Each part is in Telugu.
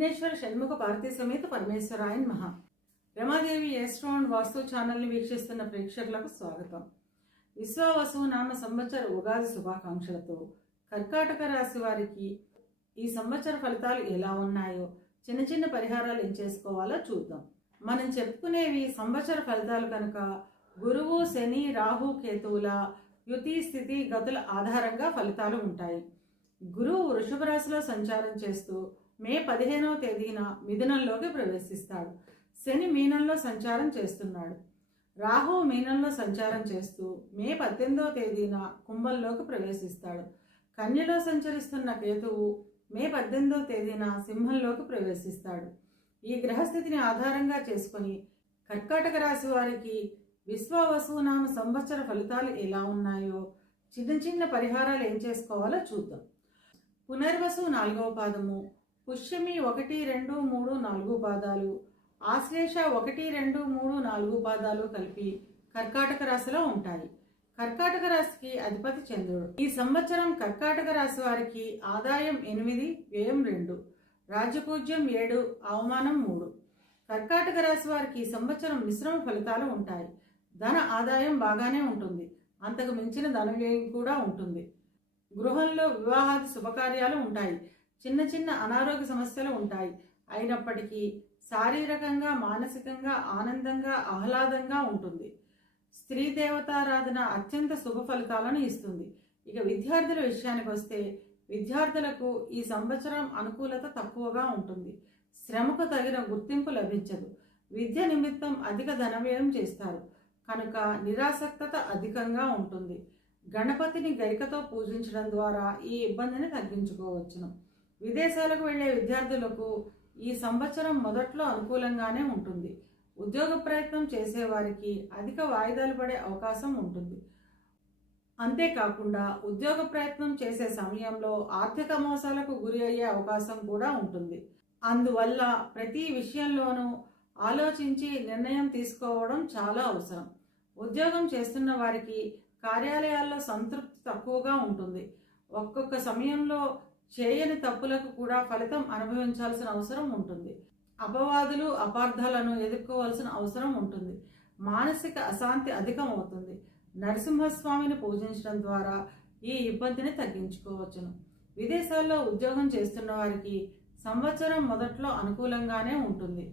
విఘ్నేశ్వర షణ్ముఖ భారతీ సమేత పరమేశ్వరాయ నమః. రమాదేవి ఆస్ట్రో అండ్ వాస్తు ఛానల్ని వీక్షిస్తున్న ప్రేక్షకులకు స్వాగతం. విశ్వావసు నామ సంవత్సర ఉగాది శుభాకాంక్షలతో కర్కాటక రాశి వారికి ఈ సంవత్సర ఫలితాలు ఎలా ఉన్నాయో, చిన్న చిన్న పరిహారాలు ఏం చేసుకోవాలో చూద్దాం. మనం చెప్పుకునేవి సంవత్సర ఫలితాలు కనుక గురువు, శని, రాహు, కేతువుల యుతి, స్థితి, గతుల ఆధారంగా ఫలితాలు ఉంటాయి. గురువు వృషభ రాశిలో సంచారం చేస్తూ మే 15వ తేదీన మిథునంలోకి ప్రవేశిస్తాడు. శని మీనంలో సంచారం చేస్తున్నాడు. రాహు మీనంలో సంచారం చేస్తూ మే 18వ తేదీన కుంభంలోకి ప్రవేశిస్తాడు. కన్యలో సంచరిస్తున్న కేతువు మే 18వ తేదీన సింహంలోకి ప్రవేశిస్తాడు. ఈ గ్రహస్థితిని ఆధారంగా చేసుకుని కర్కాటక రాశి వారికి విశ్వావసునామ సంవత్సర ఫలితాలు ఎలా ఉన్నాయో, చిన్న చిన్న పరిహారాలు ఏం చేసుకోవాలో చూద్దాం. పునర్వసు 4వ పాదము, పుష్యమి 1, 2, 3, 4 పాదాలు, ఆశ్లేష 1, 2, 3, 4 పాదాలు కలిపి కర్కాటక రాశిలో ఉంటాయి. కర్కాటక రాశికి అధిపతి చంద్రుడు. ఈ సంవత్సరం కర్కాటక రాశి వారికి ఆదాయం 8, వ్యయం 2, రాజ్యపూజ్యం 7, అవమానం 3. కర్కాటక రాశి వారికి ఈ సంవత్సరం మిశ్రమ ఫలితాలు ఉంటాయి. ధన ఆదాయం బాగానే ఉంటుంది, అంతకు మించిన ధన వ్యయం కూడా ఉంటుంది. గృహంలో వివాహాది శుభకార్యాలు ఉంటాయి. చిన్న చిన్న అనారోగ్య సమస్యలు ఉంటాయి. అయినప్పటికీ శారీరకంగా, మానసికంగా ఆనందంగా, ఆహ్లాదంగా ఉంటుంది. స్త్రీ దేవతారాధన అత్యంత శుభ ఫలితాలను ఇస్తుంది. ఇక విద్యార్థుల విషయానికి వస్తే విద్యార్థులకు ఈ సంవత్సరం అనుకూలత తక్కువగా ఉంటుంది. శ్రమకు తగిన గుర్తింపు లభించదు. విద్య నిమిత్తం అధిక ధన వ్యయం చేస్తారు కనుక నిరాసక్తత అధికంగా ఉంటుంది. గణపతిని గరికతో పూజించడం ద్వారా ఈ ఇబ్బందిని తగ్గించుకోవచ్చును. విదేశాలకు వెళ్లే విద్యార్థులకు ఈ సంవత్సరం మొదట్లో అనుకూలంగానే ఉంటుంది. ఉద్యోగ ప్రయత్నం చేసేవారికి అధిక వాయిదాలు పడే అవకాశం ఉంటుంది. అంతేకాకుండా ఉద్యోగ ప్రయత్నం చేసే సమయంలో ఆర్థిక మోసాలకు గురి అయ్యే అవకాశం కూడా ఉంటుంది. అందువల్ల ప్రతి విషయంలోనూ ఆలోచించి నిర్ణయం తీసుకోవడం చాలా అవసరం. ఉద్యోగం చేస్తున్న వారికి కార్యాలయాల్లో సంతృప్తి తక్కువగా ఉంటుంది. ఒక్కొక్క సమయంలో చేయని తప్పులకు కూడా ఫలితం అనుభవించాల్సిన అవసరం ఉంటుంది. అపవాదులు, అపార్థాలను ఎదుర్కోవాల్సిన అవసరం ఉంటుంది. మానసిక అశాంతి అధికం అవుతుంది. నరసింహస్వామిని పూజించడం ద్వారా ఈ ఇబ్బందిని తగ్గించుకోవచ్చును. విదేశాల్లో ఉద్యోగం చేస్తున్న వారికి సంవత్సరం మొదట్లో అనుకూలంగానే ఉంటుంది.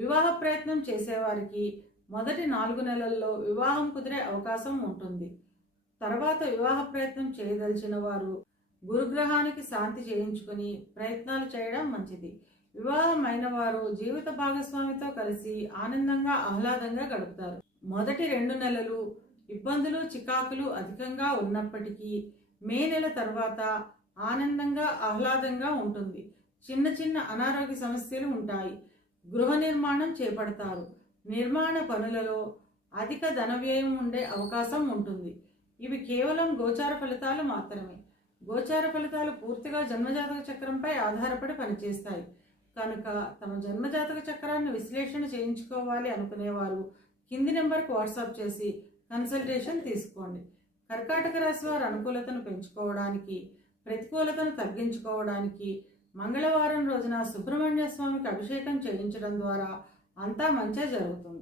వివాహ ప్రయత్నం చేసేవారికి మొదటి 4 నెలల్లో వివాహం కుదిరే అవకాశం ఉంటుంది. తర్వాత వివాహ ప్రయత్నం చేయదలిచిన వారు గురుగ్రహానికి శాంతి చేయించుకుని ప్రయత్నాలు చేయడం మంచిది. వివాహం అయిన వారు జీవిత భాగస్వామితో కలిసి ఆనందంగా, ఆహ్లాదంగా గడుపుతారు. మొదటి 2 నెలలు ఇబ్బందులు, చికాకులు అధికంగా ఉన్నప్పటికీ మే నెల తర్వాత ఆనందంగా, ఆహ్లాదంగా ఉంటుంది. చిన్న చిన్న అనారోగ్య సమస్యలు ఉంటాయి. గృహ నిర్మాణం చేపడతారు. నిర్మాణ పనులలో అధిక ధన వ్యయం ఉండే అవకాశం ఉంటుంది. ఇవి కేవలం గోచార ఫలితాలు మాత్రమే. గోచార ఫలితాలు పూర్తిగా జన్మజాతక చక్రంపై ఆధారపడి పనిచేస్తాయి కనుక తమ జన్మజాతక చక్రాన్ని విశ్లేషణ చేయించుకోవాలి అనుకునేవారు కింది నెంబర్కి వాట్సాప్ చేసి కన్సల్టేషన్ తీసుకోండి. కర్కాటక రాశి వారి అనుకూలతను పెంచుకోవడానికి, ప్రతికూలతను తగ్గించుకోవడానికి మంగళవారం రోజున సుబ్రహ్మణ్య స్వామికి అభిషేకం చేయించడం ద్వారా అంతా మంచే జరుగుతుంది.